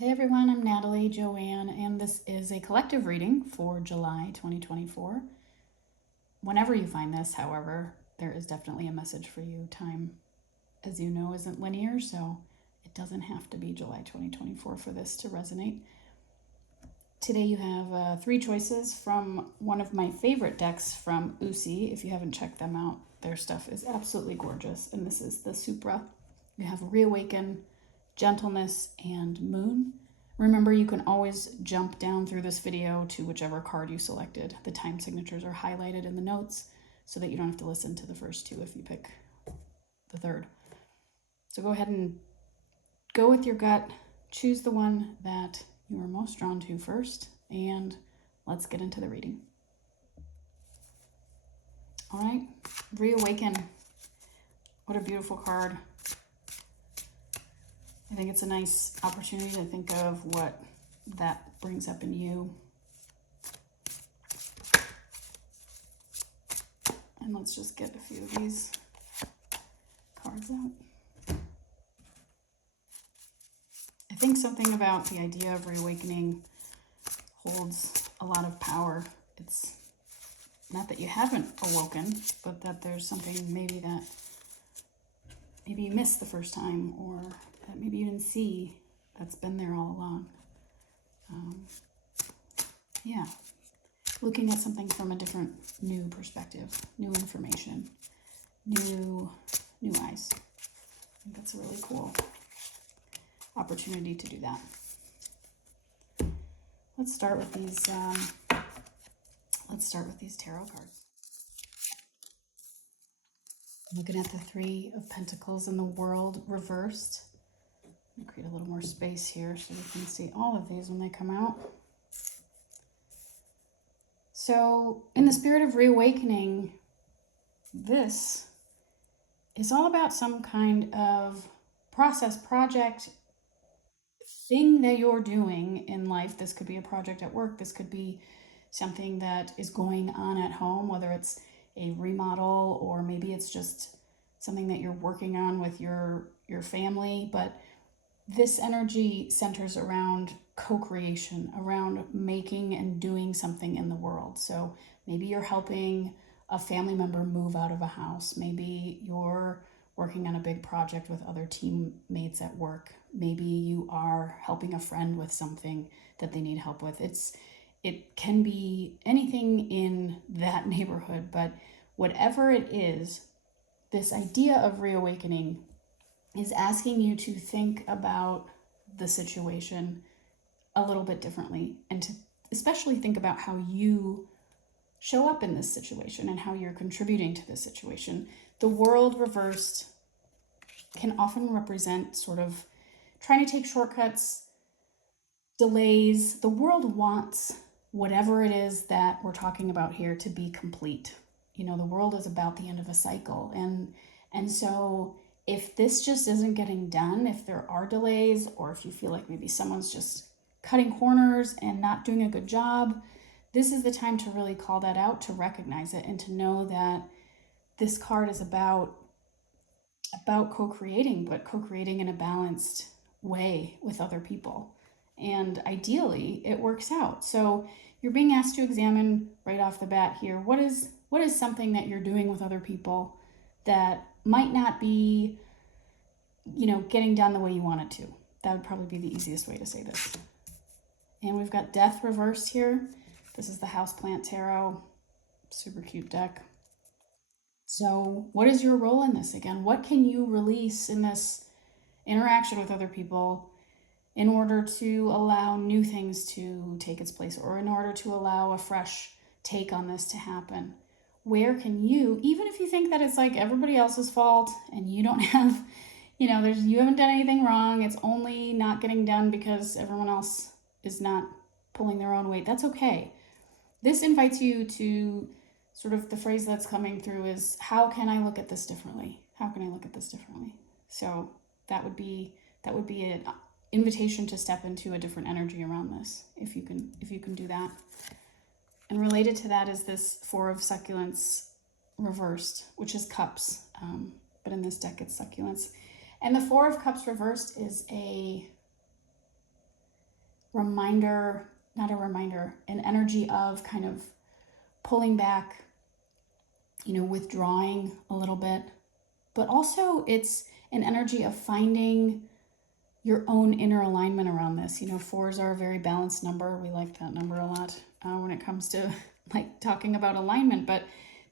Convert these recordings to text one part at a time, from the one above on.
Hey everyone, I'm Natalie Joanne, and this is a collective reading for July 2024. Whenever you find this, however, there is definitely a message for you. Time, as you know, isn't linear, so it doesn't have to be July 2024 for this to resonate. Today you have 3 choices from one of my favorite decks from Uusi. If you haven't checked them out, their stuff is absolutely gorgeous, and this is the Supra. You have Reawaken, Gentleness, and Moon. Remember, you can always jump down through this video to whichever card you selected. The time signatures are highlighted in the notes so that you don't have to listen to the first 2 if you pick the third. So go ahead and go with your gut, choose the one that you are most drawn to first, and let's get into the reading. All right, Reawaken. What a beautiful card. I think it's a nice opportunity to think of what that brings up in you. And let's just get a few of these cards out. I think something about the idea of reawakening holds a lot of power. It's not that you haven't awoken, but that there's something maybe that maybe you missed the first time, or that maybe you didn't see that's been there all along. Yeah, looking at something from a different, new perspective, new information, new eyes. I think that's a really cool opportunity to do that. Let's start with these. Let's start with these tarot cards. Looking at the 3 of Pentacles in the World reversed. I'll create a little more space here so you can see all of these when they come out. So, in the spirit of reawakening, this is all about some kind of process, project, thing that you're doing in life. This could be a project at work. This could be something that is going on at home, whether it's a remodel or maybe it's just something that you're working on with your family. But this energy centers around co-creation, around making and doing something in the world. So maybe you're helping a family member move out of a house. Maybe you're working on a big project with other teammates at work. Maybe you are helping a friend with something that they need help with. It can be anything in that neighborhood, but whatever it is, this idea of reawakening is asking you to think about the situation a little bit differently, and to especially think about how you show up in this situation and how you're contributing to this situation. The World reversed can often represent sort of trying to take shortcuts, delays. The World wants whatever it is that we're talking about here to be complete. You know, the world is about the end of a cycle. And so if this just isn't getting done, if there are delays, or if you feel like maybe someone's just cutting corners and not doing a good job, this is the time to really call that out, to recognize it, and to know that this card is about co-creating, but co-creating in a balanced way with other people. And ideally, it works out. So you're being asked to examine right off the bat here, what is something that you're doing with other people that might not be, getting done the way you want it to. That would probably be the easiest way to say this. And we've got Death reversed here. This is the Houseplant Tarot. Super cute deck. So what is your role in this again? What can you release in this interaction with other people in order to allow new things to take its place, or in order to allow a fresh take on this to happen? Where can you, even if you think that it's like everybody else's fault and you don't have, you haven't done anything wrong, it's only not getting done because everyone else is not pulling their own weight, that's okay. This invites you to sort of, the phrase that's coming through is, how can I look at this differently? How can I look at this differently? So that would be an invitation to step into a different energy around this, if you can do that. And related to that is this 4 of Succulents reversed, which is Cups, but in this deck it's Succulents. And the 4 of Cups reversed is a reminder, not a reminder, an energy of kind of pulling back, withdrawing a little bit. But also it's an energy of finding your own inner alignment around this. Fours are a very balanced number. We like that number a lot when it comes to like talking about alignment. But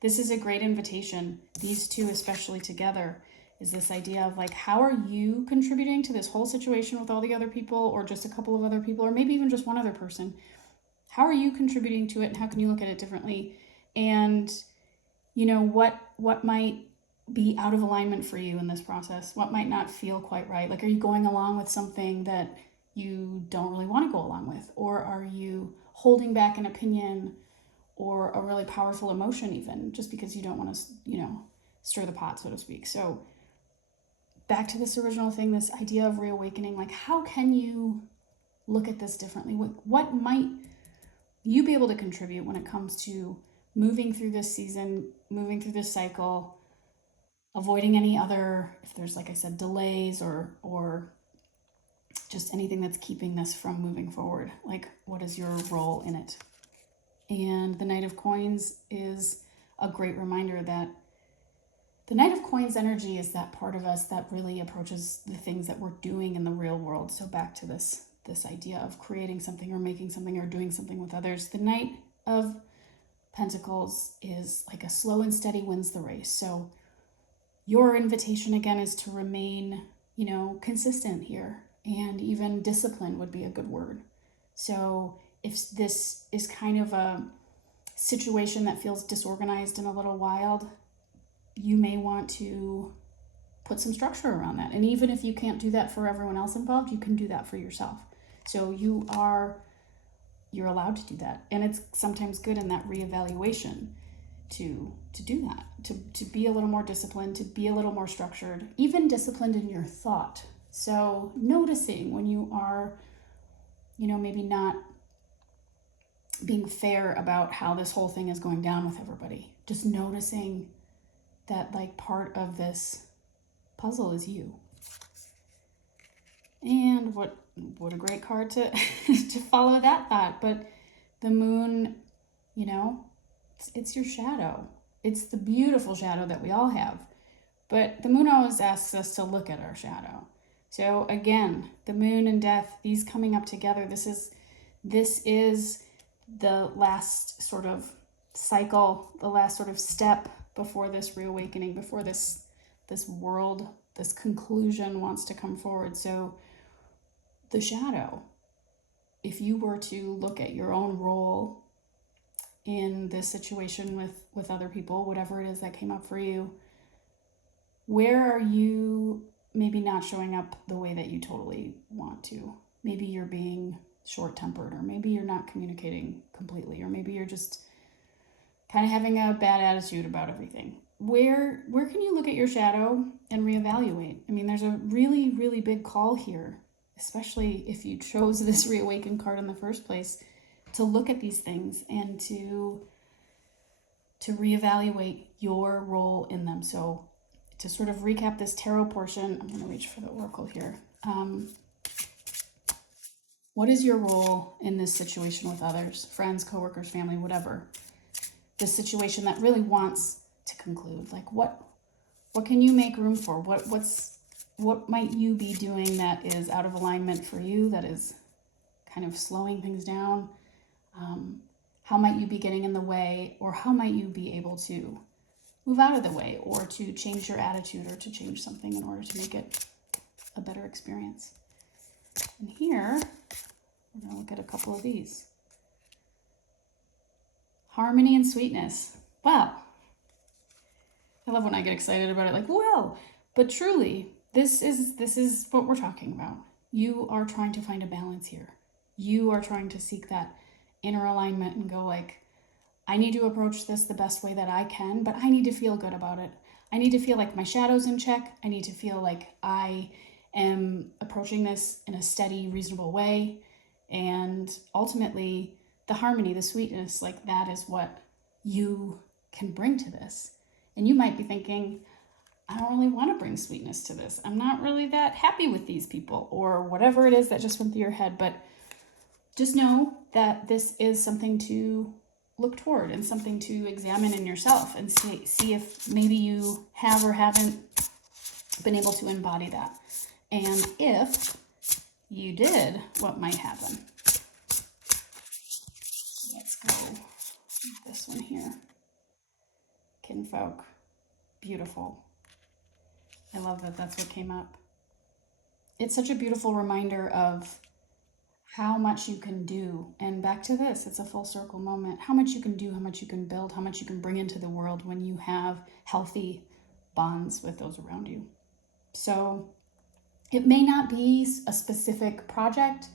this is a great invitation, these two especially together, is this idea of like, how are you contributing to this whole situation with all the other people, or just a couple of other people, or maybe even just one other person? How are you contributing to it, and how can you look at it differently? And what might be out of alignment for you in this process? What might not feel quite right? Like, are you going along with something that you don't really want to go along with? Or are you holding back an opinion or a really powerful emotion, even just because you don't want to, stir the pot, so to speak? So back to this original thing, this idea of reawakening, like, how can you look at this differently? What might you be able to contribute when it comes to moving through this season, moving through this cycle, avoiding any other, if there's, like I said, delays or just anything that's keeping this from moving forward? Like, what is your role in it? And the Knight of Coins is a great reminder that the Knight of Coins energy is that part of us that really approaches the things that we're doing in the real world. So back to this idea of creating something or making something or doing something with others. The Knight of Pentacles is like a slow and steady wins the race. So your invitation again is to remain, consistent here, and even discipline would be a good word. So if this is kind of a situation that feels disorganized and a little wild, you may want to put some structure around that. And even if you can't do that for everyone else involved, you can do that for yourself. So you're allowed to do that. And it's sometimes good in that reevaluation to do that, to be a little more disciplined, to be a little more structured, even disciplined in your thought. So noticing when you are, maybe not being fair about how this whole thing is going down with everybody. Just noticing that, like, part of this puzzle is you. And what a great card to to follow that thought. But the moon, it's your shadow. It's the beautiful shadow that we all have. But the moon always asks us to look at our shadow. So again, the moon and death, these coming up together, this is the last sort of cycle, the last sort of step before this reawakening, before this world, this conclusion wants to come forward. So the shadow, if you were to look at your own role in this situation with other people, whatever it is that came up for you, where are you maybe not showing up the way that you totally want to? Maybe you're being short-tempered, or maybe you're not communicating completely, or maybe you're just kind of having a bad attitude about everything. Where can you look at your shadow and reevaluate? I mean, there's a really, really big call here, especially if you chose this Reawaken card in the first place, to look at these things and to reevaluate your role in them. So to sort of recap this tarot portion, I'm going to reach for the oracle here. What is your role in this situation with others, friends, coworkers, family, whatever? This situation that really wants to conclude. Like, what can you make room for? What might you be doing that is out of alignment for you, that is kind of slowing things down? How might you be getting in the way, or how might you be able to move out of the way, or to change your attitude, or to change something in order to make it a better experience? And here, we're going to look at a couple of these. Harmony and sweetness. Wow. I love when I get excited about it, like, whoa. But truly, this is what we're talking about. You are trying to find a balance here. You are trying to seek that inner alignment and go like, I need to approach this the best way that I can, but I need to feel good about it. I need to feel like my shadow's in check. I need to feel like I am approaching this in a steady, reasonable way. And ultimately, the harmony, the sweetness, like, that is what you can bring to this. And you might be thinking, I don't really want to bring sweetness to this. I'm not really that happy with these people, or whatever it is that just went through your head. But just know that this is something to look toward and something to examine in yourself and see if maybe you have or haven't been able to embody that. And if you did, what might happen? Let's go with this one here. Kinfolk. Beautiful. I love that that's what came up. It's such a beautiful reminder of how much you can do. And back to this, it's a full circle moment. How much you can do, how much you can build, how much you can bring into the world when you have healthy bonds with those around you. So it may not be a specific project,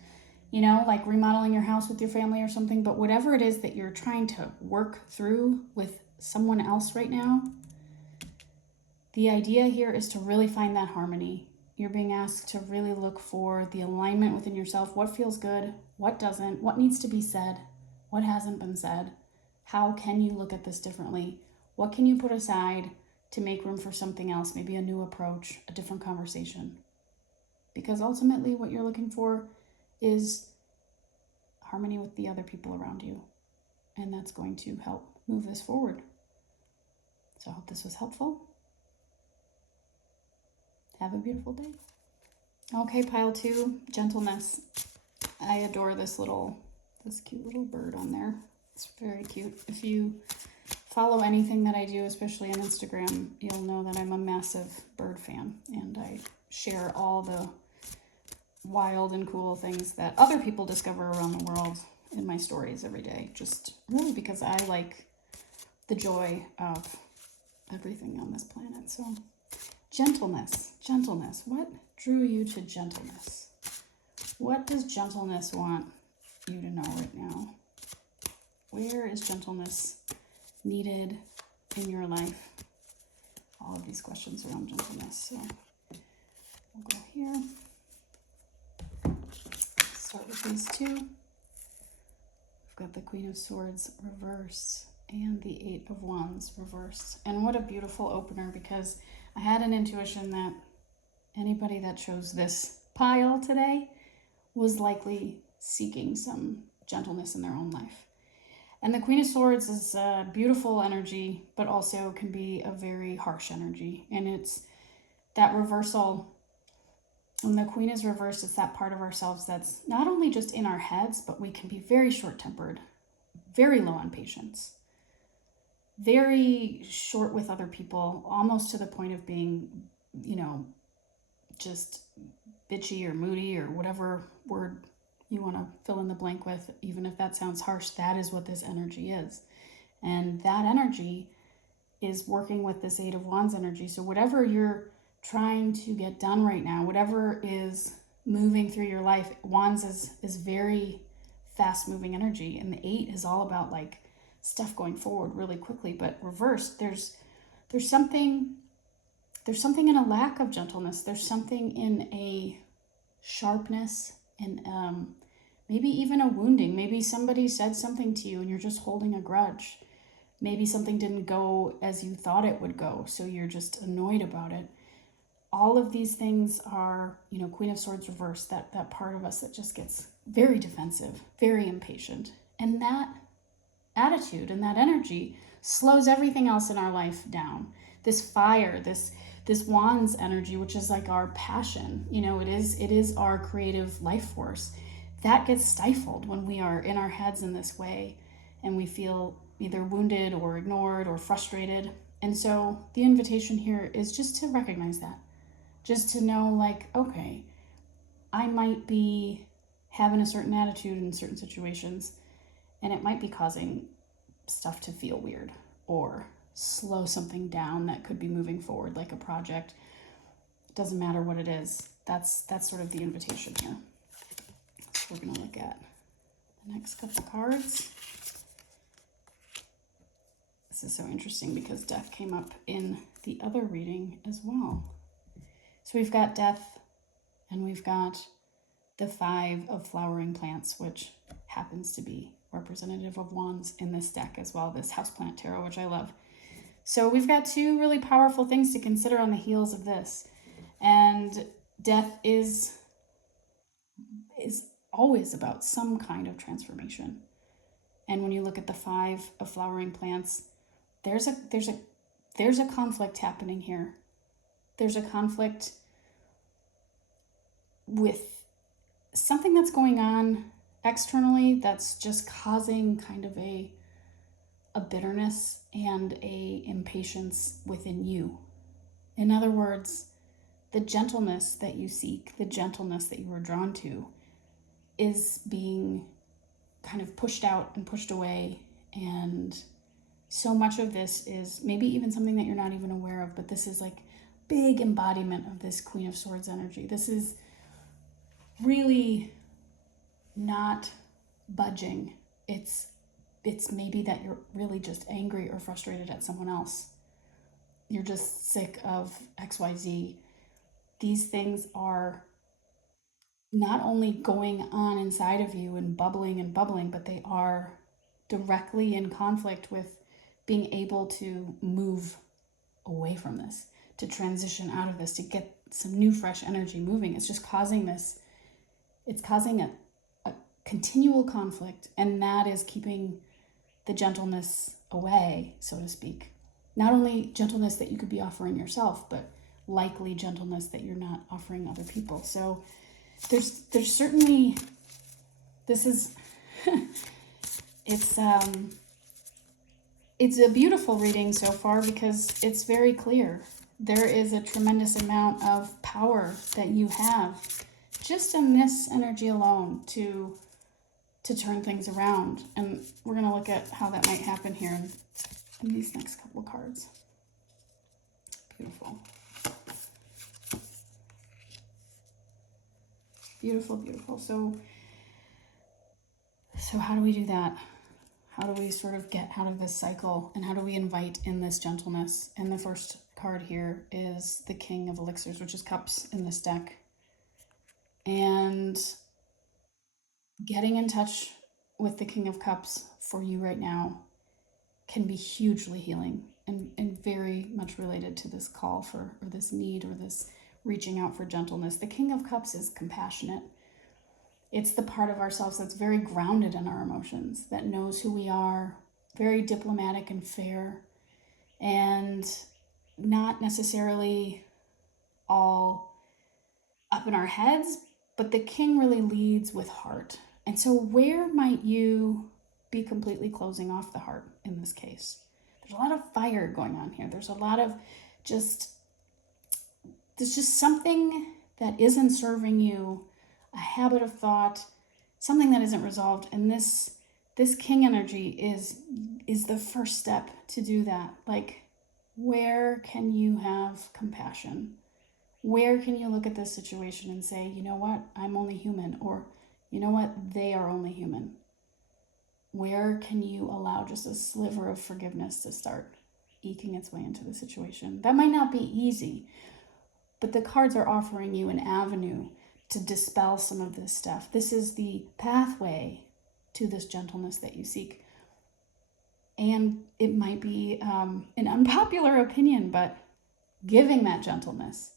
you know, like remodeling your house with your family or something, but whatever it is that you're trying to work through with someone else right now, the idea here is to really find that harmony. You're being asked to really look for the alignment within yourself. What feels good? What doesn't? What needs to be said? What hasn't been said? How can you look at this differently? What can you put aside to make room for something else? Maybe a new approach, a different conversation. Because ultimately what you're looking for is harmony with the other people around you. And that's going to help move this forward. So I hope this was helpful. Have a beautiful day. Okay, pile 2, gentleness. I adore this cute little bird on there. It's very cute. If you follow anything that I do, especially on Instagram, you'll know that I'm a massive bird fan, and I share all the wild and cool things that other people discover around the world in my stories every day, just really because I like the joy of everything on this planet. So gentleness. What drew you to gentleness? What does gentleness want you to know right now? Where is gentleness needed in your life? All of these questions around gentleness. So we'll go here. Start with these two. We've got the Queen of Swords reversed and the Eight of Wands reversed. And what a beautiful opener, because I had an intuition that anybody that chose this pile today was likely seeking some gentleness in their own life. And the Queen of Swords is a beautiful energy, but also can be a very harsh energy. And it's that reversal. When the Queen is reversed, it's that part of ourselves that's not only just in our heads, but we can be very short-tempered, very low on patience, very short with other people, almost to the point of being, you know, just bitchy or moody or whatever word you want to fill in the blank with. Even if that sounds harsh, that is what this energy is. And that energy is working with this Eight of Wands energy. So whatever you're trying to get done right now, whatever is moving through your life, Wands is very fast moving energy, and the Eight is all about like stuff going forward really quickly. But reversed, there's something in a lack of gentleness. There's something in a sharpness and maybe even a wounding. Maybe somebody said something to you and you're just holding a grudge. Maybe something didn't go as you thought it would go, so you're just annoyed about it. All of these things are, you know, Queen of Swords reversed, that part of us that just gets very defensive, very impatient. And that attitude and that energy slows everything else in our life down. This fire, this Wands energy, which is like our passion, you know, it is our creative life force, that gets stifled when we are in our heads in this way and we feel either wounded or ignored or frustrated. And so the invitation here is just to recognize that, just to know like, okay, I might be having a certain attitude in certain situations and it might be causing stuff to feel weird or slow something down that could be moving forward, like a project. It doesn't matter what it is. That's sort of the invitation here. So we're going to look at the next couple cards. This is so interesting because death came up in the other reading as well. So we've got death and we've got the Five of Flowering Plants, which happens to be representative of Wands in this deck as well, this Houseplant Tarot, which I love. So we've got two really powerful things to consider on the heels of this. And death is always about some kind of transformation. And when you look at the 5 of flowering plants, there's a conflict happening here. There's a conflict with something that's going on externally that's just causing kind of a bitterness and a impatience within you. In other words, the gentleness that you seek, the gentleness that you are drawn to, is being kind of pushed out and pushed away. And so much of this is maybe even something that you're not even aware of, but this is like big embodiment of this Queen of Swords energy. This is really not budging. It's maybe that you're really just angry or frustrated at someone else. You're just sick of XYZ. These things are not only going on inside of you and bubbling, but they are directly in conflict with being able to move away from this, to transition out of this, to get some new fresh energy moving. It's just causing this, it's causing a continual conflict, and that is keeping the gentleness away, so to speak. Not only gentleness that you could be offering yourself, but likely gentleness that you're not offering other people. So there's certainly, this is it's a beautiful reading so far because it's very clear. There is a tremendous amount of power that you have just in this energy alone to turn things around. And we're going to look at how that might happen here in these next couple of cards. Beautiful. Beautiful, beautiful. So how do we do that? How do we sort of get out of this cycle, and how do we invite in this gentleness? And the first card here is the King of Elixirs, which is cups in this deck. And getting in touch with the King of Cups for you right now can be hugely healing and very much related to this call for, or this need, or this reaching out for gentleness. The King of Cups is compassionate. It's the part of ourselves that's very grounded in our emotions, that knows who we are, very diplomatic and fair, and not necessarily all up in our heads, but the king really leads with heart. And so where might you be completely closing off the heart in this case? There's a lot of fire going on here. There's a lot of there's just something that isn't serving you, a habit of thought, something that isn't resolved. And this king energy is the first step to do that. Like, where can you have compassion? Where can you look at this situation and say, you know what, I'm only human, or you know what, they are only human? Where can you allow just a sliver of forgiveness to start eking its way into the situation? That might not be easy, but the cards are offering you an avenue to dispel some of this stuff. This is the pathway to this gentleness that you seek. And it might be an unpopular opinion, but giving that gentleness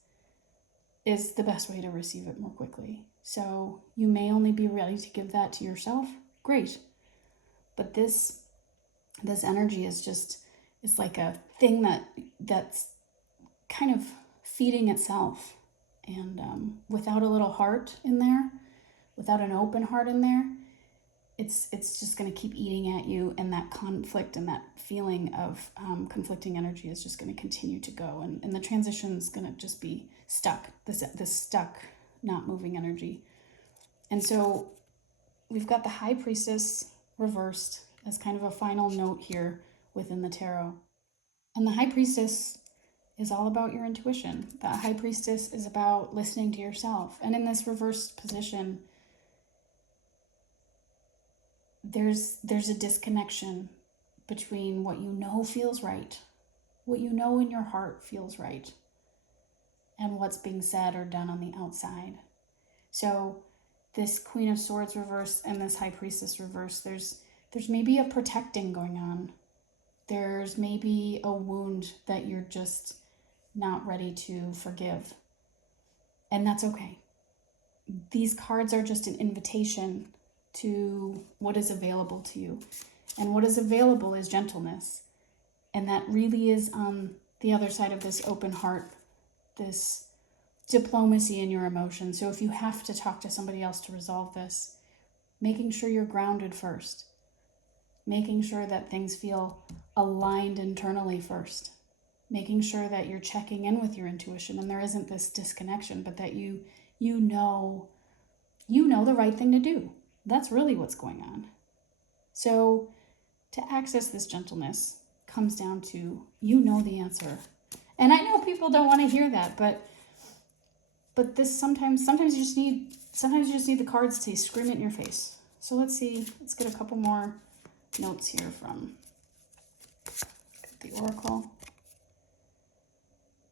is the best way to receive it more quickly. So you may only be ready to give that to yourself. Great. But this energy is just, it's like a thing that's kind of feeding itself. And without a little heart in there, without an open heart in there, it's just going to keep eating at you, and that conflict and that feeling of conflicting energy is just going to continue to go, and the transition is going to just be stuck, this stuck, not moving energy. And so we've got the High Priestess reversed as kind of a final note here within the tarot. And the High Priestess is all about your intuition. The High Priestess is about listening to yourself. And in this reversed position, there's a disconnection between what you know feels right, what you know in your heart feels right, and what's being said or done on the outside. So this Queen of Swords reverse and this High Priestess reverse, there's maybe a protecting going on. There's maybe a wound that you're just not ready to forgive. And that's okay. these cards are just an invitation to what is available to you. And what is available is gentleness. And that really is on the other side of this open heart, this diplomacy in your emotions. So if you have to talk to somebody else to resolve this, making sure you're grounded first, making sure that things feel aligned internally first, making sure that you're checking in with your intuition and there isn't this disconnection, but that you know the right thing to do. That's really what's going on. So to access this gentleness comes down to, you know the answer. And I know people don't want to hear that, but this sometimes you just need the cards to scream it in your face. So let's see, let's get a couple more notes here from the Oracle.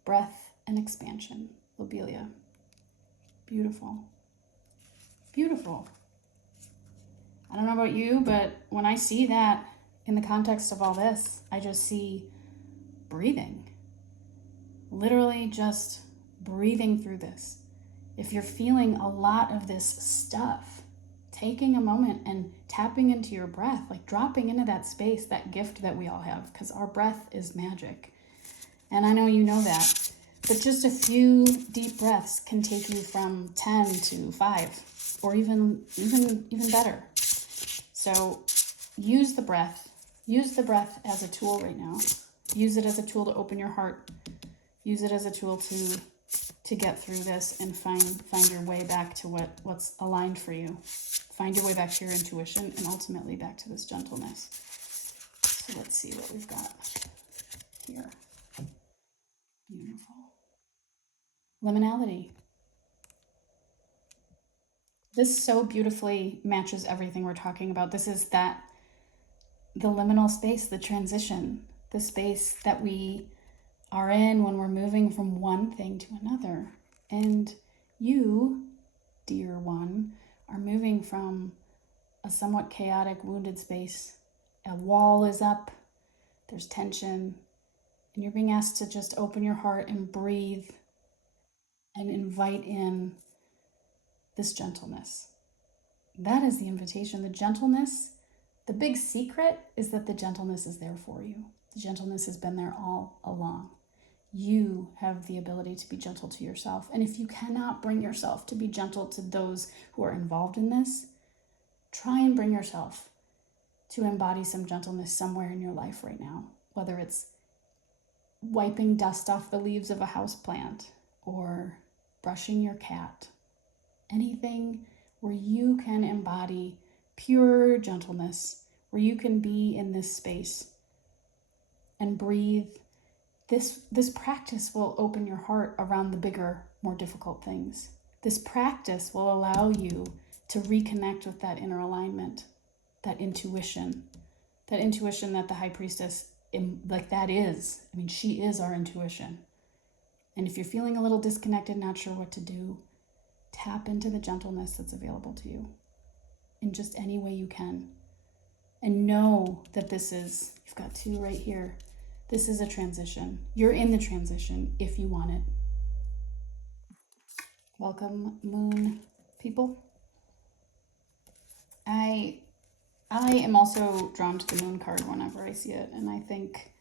Breath and expansion, Lobelia. Beautiful. Beautiful. I don't know about you, but when I see that in the context of all this, I just see breathing. Literally just breathing through this. If you're feeling a lot of this stuff, taking a moment and tapping into your breath, like dropping into that space, that gift that we all have, because our breath is magic. And I know you know that, but just a few deep breaths can take you from 10 to 5, or even better. So use the breath as a tool right now. Use it as a tool to open your heart. Use it as a tool to get through this and find your way back to what's aligned for you. Find your way back to your intuition and ultimately back to this gentleness. So let's see what we've got here. Beautiful. Liminality. This so beautifully matches everything we're talking about. This is the liminal space, the transition, the space that we are in when we're moving from one thing to another. And you, dear one, are moving from a somewhat chaotic, wounded space. A wall is up, there's tension, and you're being asked to just open your heart and breathe and invite in this gentleness. That is the invitation. The gentleness, the big secret is that the gentleness is there for you. The gentleness has been there all along. You have the ability to be gentle to yourself. And if you cannot bring yourself to be gentle to those who are involved in this, try and bring yourself to embody some gentleness somewhere in your life right now, whether it's wiping dust off the leaves of a houseplant or brushing your cat. Anything where you can embody pure gentleness, where you can be in this space and breathe. This practice will open your heart around the bigger, more difficult things. This practice will allow you to reconnect with that inner alignment, that intuition that the High Priestess, she is our intuition. And if you're feeling a little disconnected, not sure what to do, tap into the gentleness that's available to you in just any way you can. And know that you've got 2 right here. This is a transition. You're in the transition if you want it. Welcome, moon people. I am also drawn to the moon card whenever I see it. And I think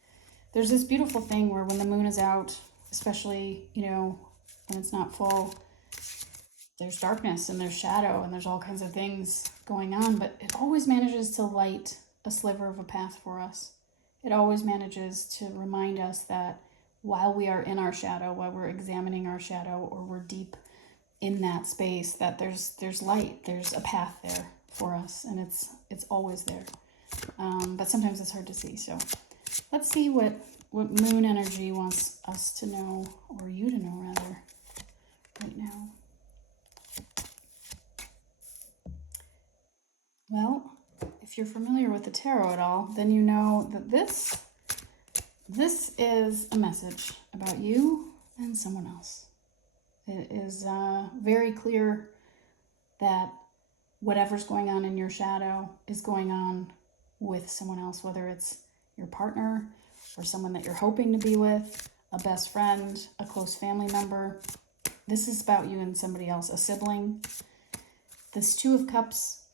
there's this beautiful thing where when the moon is out, especially, when it's not full, there's darkness and there's shadow and there's all kinds of things going on, but it always manages to light a sliver of a path for us. It always manages to remind us that while we are in our shadow, while we're examining our shadow, or we're deep in that space, that there's light, there's a path there for us, and it's always there. But sometimes it's hard to see. So let's see what moon energy wants us to know, or you to know rather, right now. Well, if you're familiar with the tarot at all, then you know that this is a message about you and someone else. It is very clear that whatever's going on in your shadow is going on with someone else, whether it's your partner or someone that you're hoping to be with, a best friend, a close family member. this is about you and somebody else, a sibling. This Two of Cups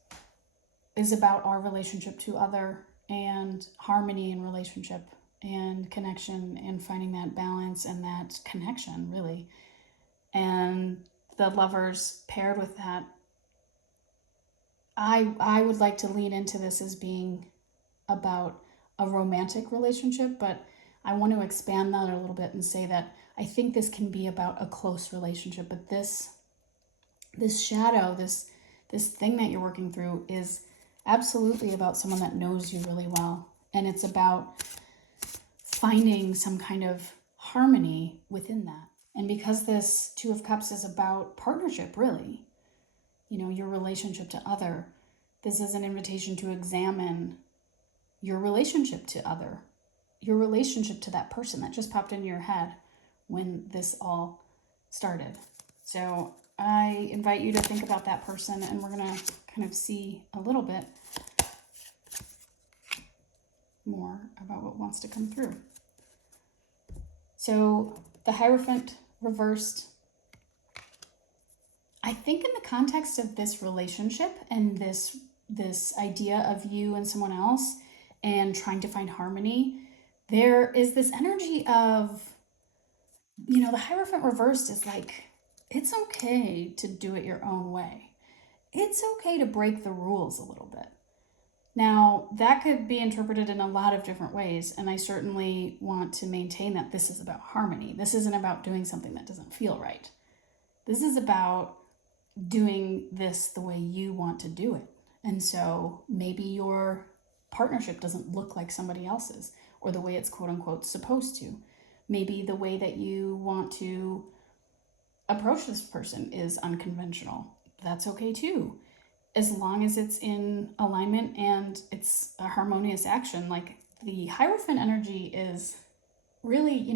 is about our relationship to other and harmony in relationship and connection and finding that balance and that connection, really. And the Lovers paired with that, I would like to lean into this as being about a romantic relationship, but I want to expand that a little bit and say that I think this can be about a close relationship, but this shadow, this thing that you're working through is absolutely about someone that knows you really well. And it's about finding some kind of harmony within that. And because this Two of Cups is about partnership, really, your relationship to other, this is an invitation to examine your relationship to other, your relationship to that person that just popped into your head when this all started. So I invite you to think about that person, and we're going to kind of see a little bit more about what wants to come through. So the Hierophant reversed, I think in the context of this relationship and this idea of you and someone else and trying to find harmony, there is this energy of, the Hierophant reversed is like, it's okay to do it your own way. It's okay to break the rules a little bit. Now, that could be interpreted in a lot of different ways, and I certainly want to maintain that this is about harmony. This isn't about doing something that doesn't feel right. This is about doing this the way you want to do it. And so maybe your partnership doesn't look like somebody else's, or the way it's quote unquote supposed to. Maybe the way that you want to approach this person is unconventional. That's okay too, as long as it's in alignment and it's a harmonious action. Like the Hierophant energy is really,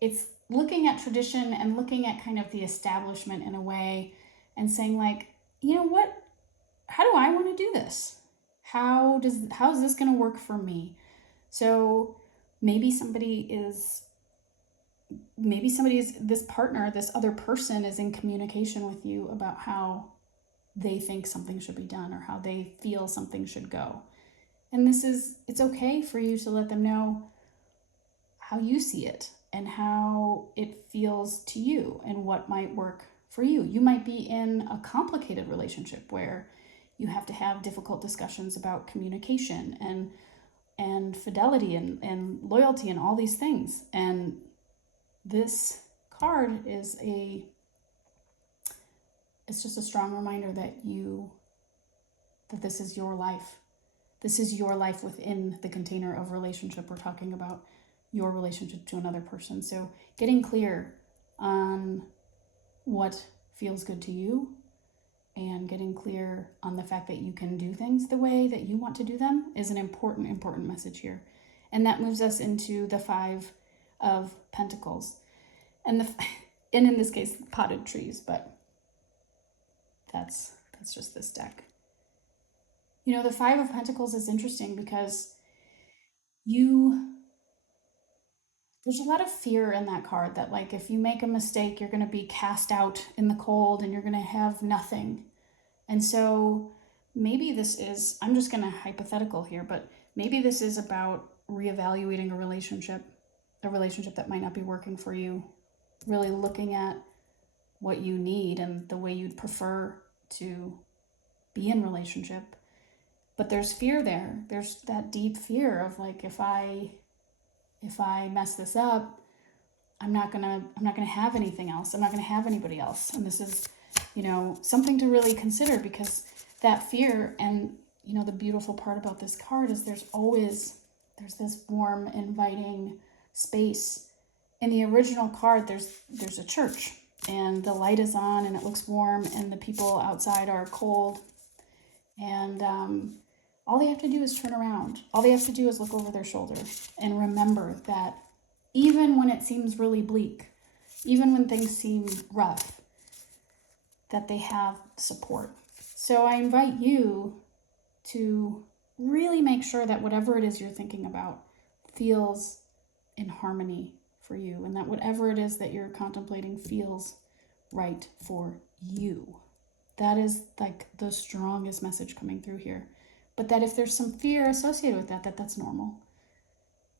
it's looking at tradition and looking at kind of the establishment in a way and saying like, what, how do I want to do this? How is this going to work for me? So maybe this partner, this other person is in communication with you about how they think something should be done or how they feel something should go. And it's okay for you to let them know how you see it and how it feels to you and what might work for you. You might be in a complicated relationship where you have to have difficult discussions about communication and fidelity and loyalty and all these things. And this card is it's just a strong reminder that this is your life. This is your life within the container of relationship. We're talking about your relationship to another person. So getting clear on what feels good to you and getting clear on the fact that you can do things the way that you want to do them is an important message here. And that moves us into the Five of Pentacles. And in this case, potted trees, but that's just this deck. The Five of Pentacles is interesting because there's a lot of fear in that card that like if you make a mistake, you're going to be cast out in the cold and you're going to have nothing. And so maybe this is, I'm just going to hypothetical here, but maybe this is about reevaluating a relationship that might not be working for you, really looking at what you need and the way you'd prefer to be in relationship. But there's fear there. There's that deep fear of like, if I mess this up, I'm not gonna have anything else. I'm not gonna have anybody else. And this is, something to really consider, because that fear, and the beautiful part about this card is there's this warm, inviting space. In the original card, there's a church and the light is on and it looks warm and the people outside are cold. And all they have to do is turn around. All they have to do is look over their shoulder and remember that even when it seems really bleak, even when things seem rough, that they have support. So I invite you to really make sure that whatever it is you're thinking about feels in harmony for you, and that whatever it is that you're contemplating feels right for you. That is like the strongest message coming through here. But that if there's some fear associated with that, that's normal.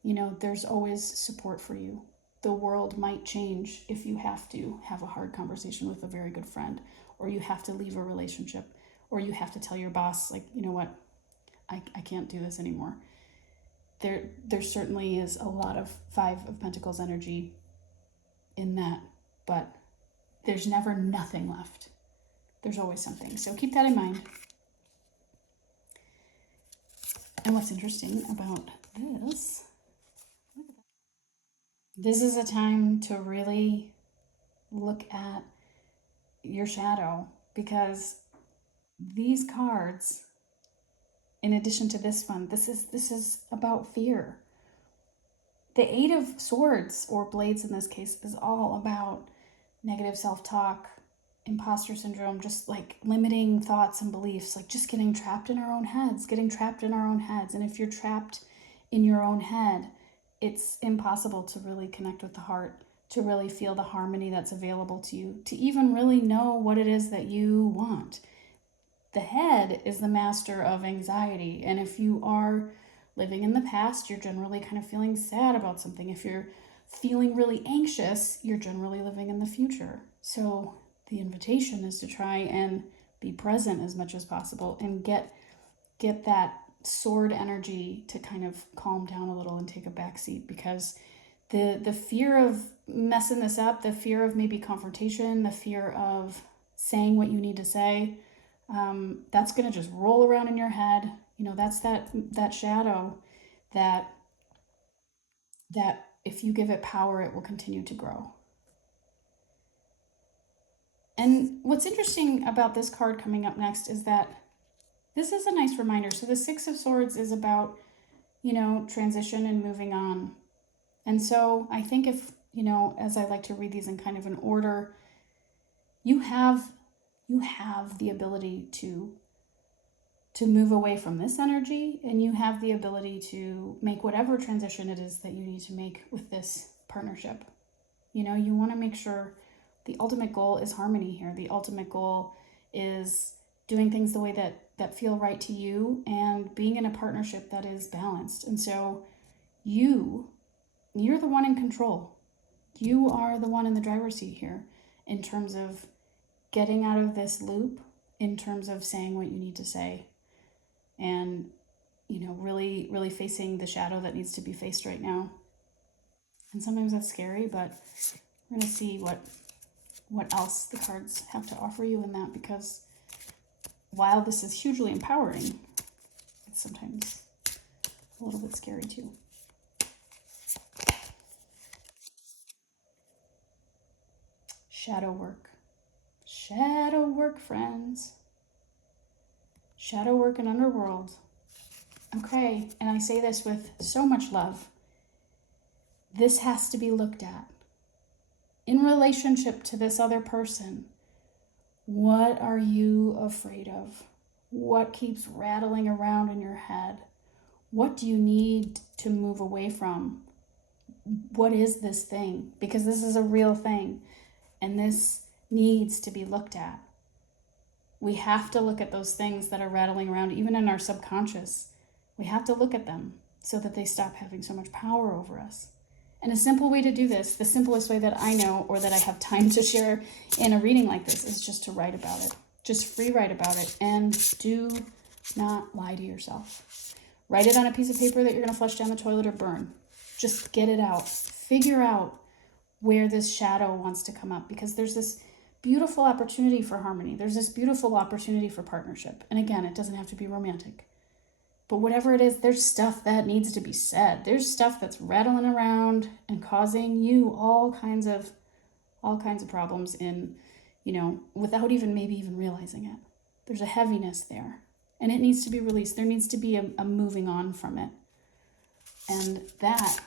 You know, there's always support for you. The world might change if you have to have a hard conversation with a very good friend, or you have to leave a relationship, or you have to tell your boss, like, you know what, I can't do this anymore. There certainly is a lot of Five of Pentacles energy in that, but there's never nothing left. There's always something. So keep that in mind. And what's interesting about this is a time to really look at your shadow, because these cards, in addition to this one, this is about fear. The Eight of Swords, or Blades in this case, is all about negative self-talk, imposter syndrome, just like limiting thoughts and beliefs, like just getting trapped in our own heads, And if you're trapped in your own head, it's impossible to really connect with the heart, to really feel the harmony that's available to you, to even really know what it is that you want. The head is the master of anxiety, and if you are living in the past, you're generally kind of feeling sad about something. If you're feeling really anxious, you're generally living in the future. So the invitation is to try and be present as much as possible and get that sword energy to kind of calm down a little and take a back seat, because the fear of messing this up, the fear of maybe confrontation, the fear of saying what you need to say, that's going to just roll around in your head. You know, that's that shadow that if you give it power, it will continue to grow. And what's interesting about this card coming up next is that this is a nice reminder. So the Six of Swords is about, you know, transition and moving on. And so I think if, you know, as I like to read these in kind of an order, you have the ability to move away from this energy, and you have the ability to make whatever transition it is that you need to make with this partnership. You know, you want to make sure the ultimate goal is harmony here. The ultimate goal is doing things the way that feel right to you, and being in a partnership that is balanced. And so you're the one in control. You are the one in the driver's seat here in terms of getting out of this loop, in terms of saying what you need to say, and, you know, really, really facing the shadow that needs to be faced right now. And sometimes that's scary, but we're going to see what else the cards have to offer you in that, because while this is hugely empowering, it's sometimes a little bit scary too. Shadow work. Shadow work, friends. Shadow work and underworld. Okay, and I say this with so much love. This has to be looked at. In relationship to this other person, what are you afraid of? What keeps rattling around in your head? What do you need to move away from? What is this thing? Because this is a real thing, and this needs to be looked at. We have to look at those things that are rattling around, even in our subconscious. We have to look at them so that they stop having so much power over us. And a simple way to do this, the simplest way that I know, or that I have time to share in a reading like this, is just to write about it. Just free write about it, and do not lie to yourself. Write it on a piece of paper that you're going to flush down the toilet or burn. Just get it out. Figure out where this shadow wants to come up, because there's this beautiful opportunity for harmony. There's this beautiful opportunity for partnership. And again, it doesn't have to be romantic. But whatever it is, there's stuff that needs to be said. There's stuff that's rattling around and causing you all kinds of problems in, you know, without maybe even realizing it. There's a heaviness there, and it needs to be released. There needs to be a moving on from it. And that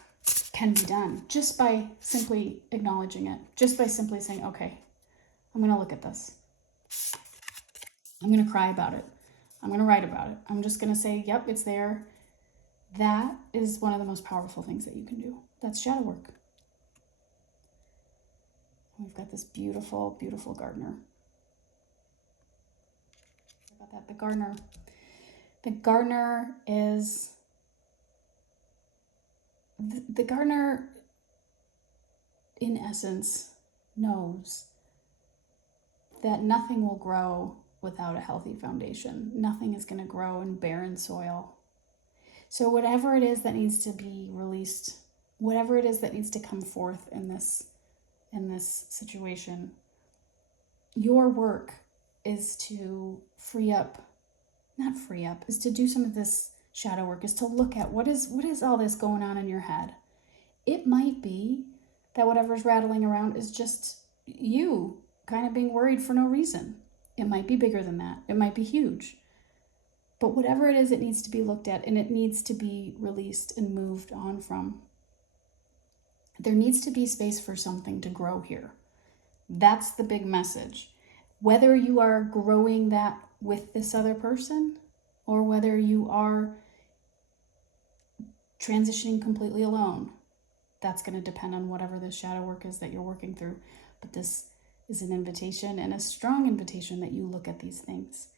can be done just by simply acknowledging it, just by simply saying, okay, I'm going to look at this. I'm going to cry about it. I'm going to write about it. I'm just going to say, yep, it's there. That is one of the most powerful things that you can do. That's shadow work. We've got this beautiful, beautiful gardener. About that, the gardener. The gardener is the gardener, in essence, knows that nothing will grow without a healthy foundation. Nothing is going to grow in barren soil. So whatever it is that needs to be released, whatever it is that needs to come forth in this situation, your work is to is to do some of this shadow work, is to look at what is all this going on in your head. It might be that whatever's rattling around is just you kind of being worried for no reason. It might be bigger than that. It might be huge. But whatever it is, it needs to be looked at and it needs to be released and moved on from. There needs to be space for something to grow here. That's the big message. Whether you are growing that with this other person or whether you are transitioning completely alone, that's going to depend on whatever the shadow work is that you're working through. But this is an invitation, and a strong invitation, that you look at these things,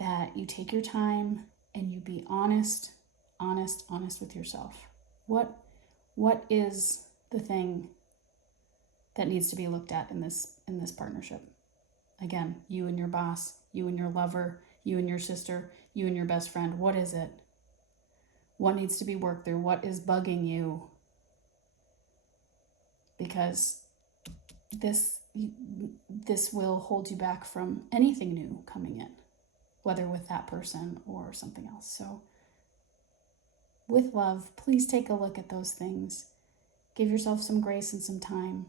that you take your time and you be honest with yourself. What is the thing that needs to be looked at in this partnership? Again, you and your boss, you and your lover, you and your sister, you and your best friend. What is it? What needs to be worked through? What is bugging you? Because this will hold you back from anything new coming in, whether with that person or something else. So with love, please take a look at those things. Give yourself some grace and some time,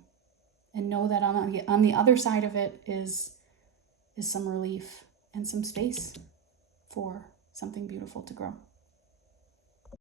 and know that on the other side of it is some relief and some space for something beautiful to grow.